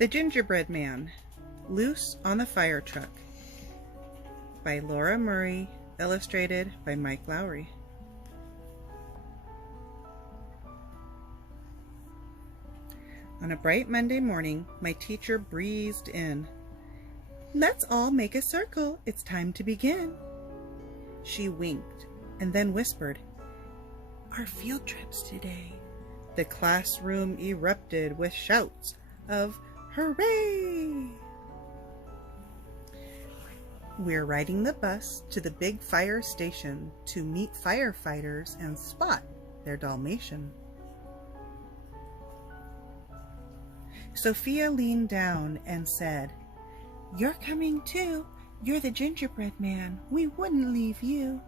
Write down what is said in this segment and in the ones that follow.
The Gingerbread Man, Loose on the Fire Truck by Laura Murray, illustrated by Mike Lowery. On a bright Monday morning, my teacher breezed in. "Let's all make a circle. It's time to begin." She winked and then whispered, "Our field trip's today." The classroom erupted with shouts of hooray! We're riding the bus to the big fire station to meet firefighters and Spot, their Dalmatian. Sophia leaned down and said, "You're coming too. You're the Gingerbread Man. We wouldn't leave you."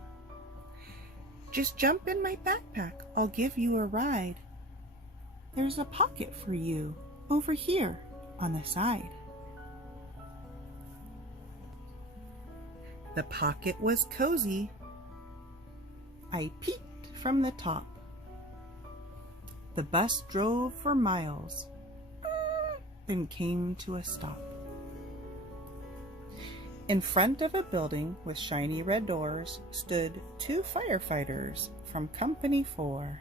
"Just jump in my backpack. I'll give you a ride. There's a pocket for you over here on the side." The pocket was cozy. I peeked from the top. The bus drove for miles, then came to a stop. In front of a building with shiny red doors stood two firefighters from Company 4.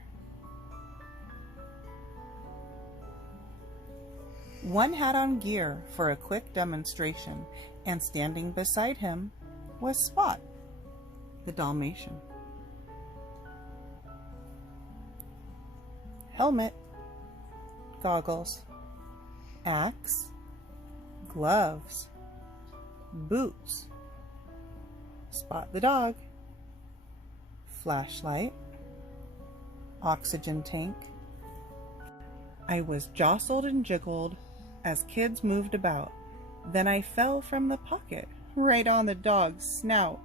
One had on gear for a quick demonstration, and standing beside him was Spot, the Dalmatian. Helmet, goggles, axe, gloves, boots, Spot the dog, flashlight, oxygen tank. I was jostled and jiggled as kids moved about. Then I fell from the pocket right on the dog's snout.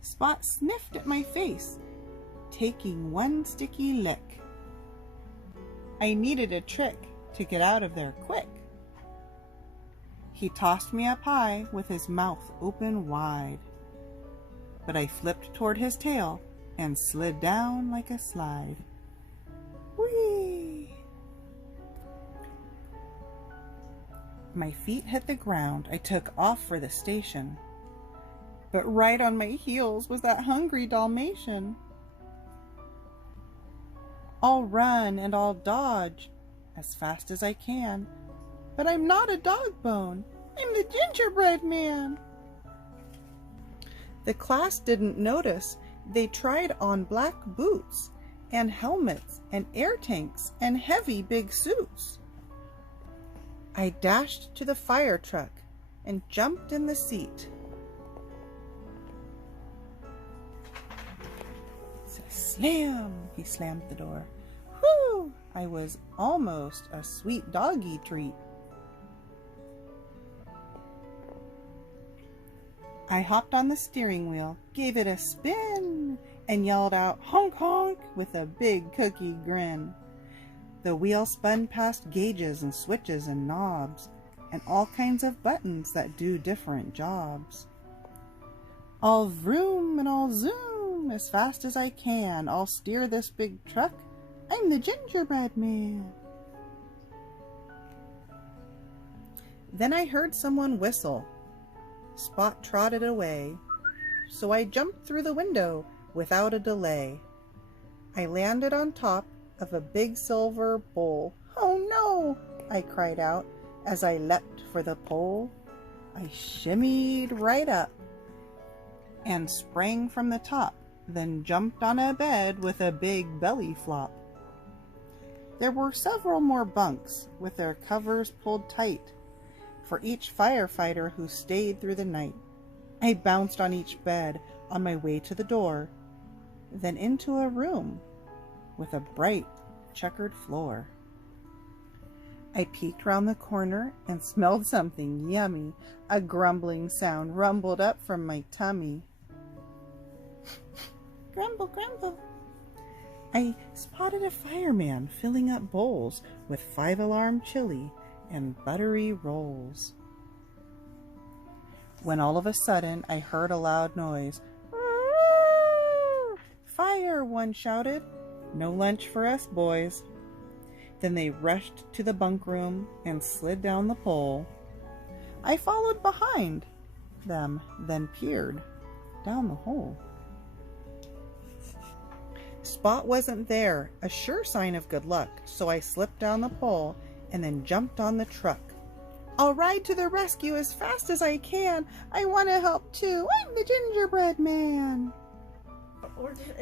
Spot sniffed at my face, taking one sticky lick. I needed a trick to get out of there quick. He tossed me up high with his mouth open wide, but I flipped toward his tail and slid down like a slide. Whee! My feet hit the ground. I took off for the station, but right on my heels was that hungry Dalmatian. I'll run and I'll dodge as fast as I can, but I'm not a dog bone. I'm the Gingerbread Man. The class didn't notice. They tried on black boots and helmets and air tanks and heavy big suits. I dashed to the fire truck and jumped in the seat. Slam! He slammed the door. Whew! I was almost a sweet doggy treat. I hopped on the steering wheel, gave it a spin, and yelled out honk honk with a big cookie grin. The wheel spun past gauges and switches and knobs and all kinds of buttons that do different jobs. I'll vroom and I'll zoom as fast as I can. I'll steer this big truck. I'm the Gingerbread Man. Then I heard someone whistle. Spot trotted away, so I jumped through the window without a delay. I landed on top of a big silver bowl. "Oh no!" I cried out as I leapt for the pole. I shimmied right up and sprang from the top, then jumped on a bed with a big belly flop. There were several more bunks with their covers pulled tight for each firefighter who stayed through the night. I bounced on each bed on my way to the door, then into a room with a bright checkered floor. I peeked round the corner and smelled something yummy. A grumbling sound rumbled up from my tummy. Grumble, grumble. I spotted a fireman filling up bowls with 5-alarm chili and buttery rolls. When all of a sudden I heard a loud noise. "Fire!" one shouted. No lunch for us boys. Then they rushed to the bunk room and slid down the pole. I followed behind them, then peered down the hole. Spot wasn't there, a sure sign of good luck, so I slipped down the pole and then jumped on the truck. I'll ride to the rescue as fast as I can. I want to help too. I'm the gingerbread man.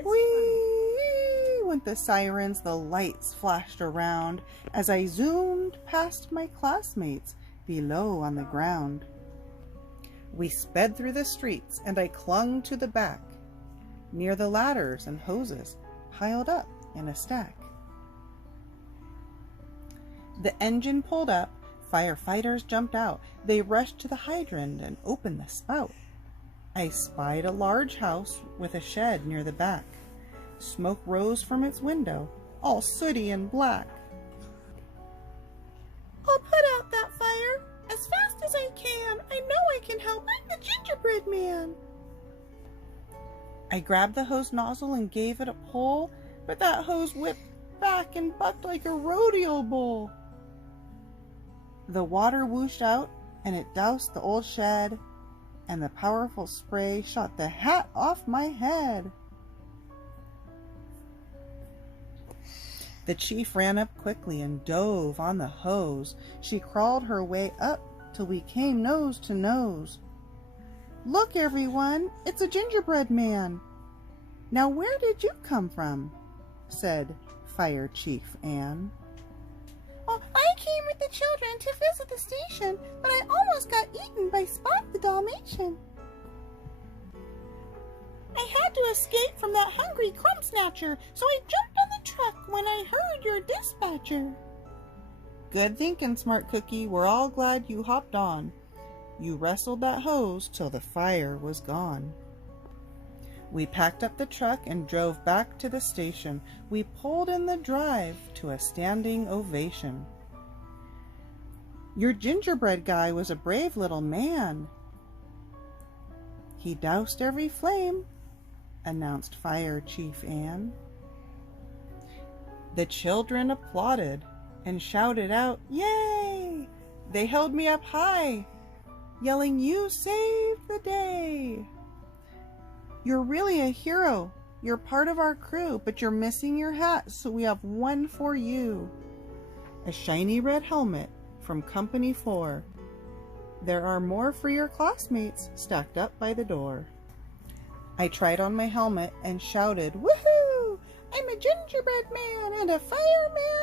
Whee! Went the sirens, the lights flashed around as I zoomed past my classmates below on the ground. We sped through the streets and I clung to the back, near the ladders and hoses piled up in a stack. The engine pulled up, firefighters jumped out. They rushed to the hydrant and opened the spout. I spied a large house with a shed near the back. Smoke rose from its window, all sooty and black. I'll put out that fire as fast as I can. I know I can help. I'm the gingerbread man. I grabbed the hose nozzle and gave it a pull, but that hose whipped back and bucked like a rodeo bull. The water whooshed out and it doused the old shed, and the powerful spray shot the hat off my head. The chief ran up quickly and dove on the hose. She crawled her way up till we came nose to nose. Look, everyone, it's a gingerbread man. Now where did you come from? Said Fire Chief Ann. Oh, I came with the children to visit the station, but I almost got eaten by Spot the Dalmatian. I had to escape from that hungry crumb snatcher, so I jumped on the truck when I heard your dispatcher. Good thinking, Smart Cookie. We're all glad you hopped on. You wrestled that hose till the fire was gone. We packed up the truck and drove back to the station. We pulled in the drive to a standing ovation. Your gingerbread guy was a brave little man. He doused every flame, announced Fire Chief Ann. The children applauded and shouted out, "Yay!" They held me up high, yelling, "You saved the day!" You're really a hero. You're part of our crew, but you're missing your hat, so we have one for you. A shiny red helmet from Company 4. There are more for your classmates stacked up by the door. I tried on my helmet and shouted, "Woohoo! I'm a gingerbread man and a fireman